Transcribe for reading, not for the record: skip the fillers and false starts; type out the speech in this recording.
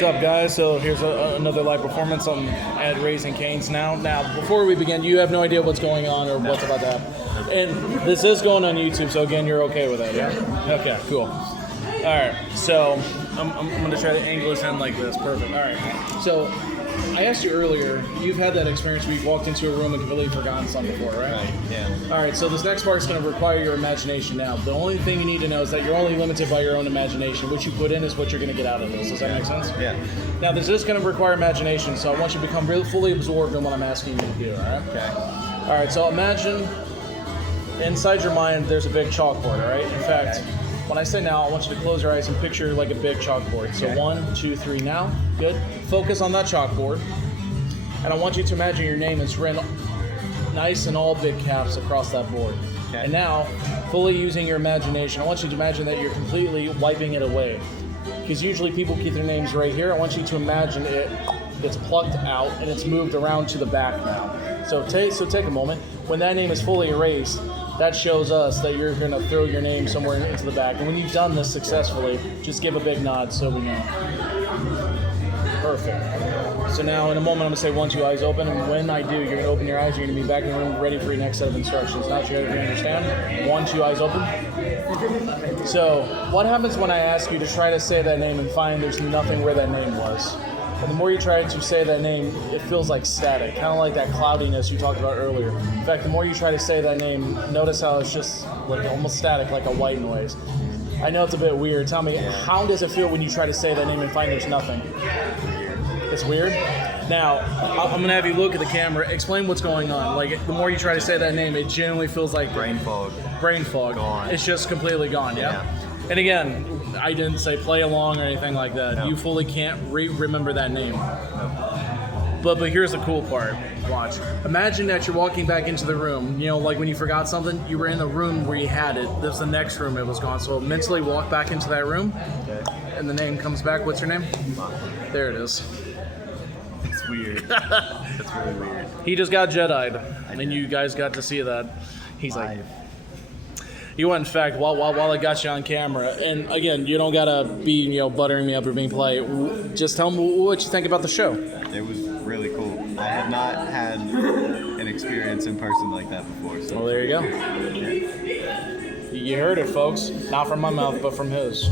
What's up, guys? So here's another live performance. I'm at Raising Cane's now. Now, before we begin, you have no idea what's going on or what's about to happen. And this is going on YouTube, so again, you're okay with that, yeah? Okay, cool. All right, so I'm going to try to angle this in like this. Perfect. All right. So I asked you earlier, you've had that experience where you've walked into a room and completely forgotten something before, right? Right, yeah. All right, so this next part is going to require your imagination now. The only thing you need to know is that you're only limited by your own imagination. What you put in is what you're going to get out of this. Does that make sense? Yeah. Now, this is going to require imagination, so I want you to become really fully absorbed in what I'm asking you to do, all right? Okay. All right, so imagine inside your mind there's a big chalkboard, all right? In fact, when I say now, I want you to close your eyes and picture like a big chalkboard. So Okay. 1, 2, 3, now. Good. Focus on that chalkboard. And I want you to imagine your name is written nice in all big caps across that board. Okay. And now, fully using your imagination, I want you to imagine that you're completely wiping it away. Because usually people keep their names right here. I want you to imagine it gets plucked out and it's moved around to the back now. So take a moment. When that name is fully erased, that shows us that you're going to throw your name somewhere into the back. And when you've done this successfully, just give a big nod so we know. Perfect. So now in a moment I'm going to say 1, 2, eyes open, and when I do, you're going to open your eyes, you're going to be back in the room ready for your next set of instructions. Now you understand? 1, 2, eyes open. So what happens when I ask you to try to say that name and find there's nothing where that name was? And the more you try to say that name, it feels like static, kind of like that cloudiness you talked about earlier. In fact, the more you try to say that name, notice how it's just like almost static, like a white noise. I know it's a bit weird. Tell me, how does it feel when you try to say that name and find there's nothing? It's weird? Now, I'm going to have you look at the camera. Explain what's going on. Like, the more you try to say that name, it genuinely feels like... Brain fog. Brain fog. Gone. It's just completely gone, yeah? And again, I didn't say play along or anything like that. No. You fully can't remember that name. No. But here's the cool part. Watch. Imagine that you're walking back into the room. You know, like when you forgot something, you were in the room where you had it. This was the next room it was gone. So mentally walk back into that room, Okay. and the name comes back. What's your name? There it is. It's weird. That's really weird. He just got Jedi'd, and you guys got to see that. He's like... You went, in fact, while I got you on camera, and again, you don't gotta be, buttering me up or being polite. Just tell me what you think about the show. It was really cool. I have not had an experience in person like that before. So. Well, there you go. Yeah. You heard it, folks. Not from my mouth, but from his.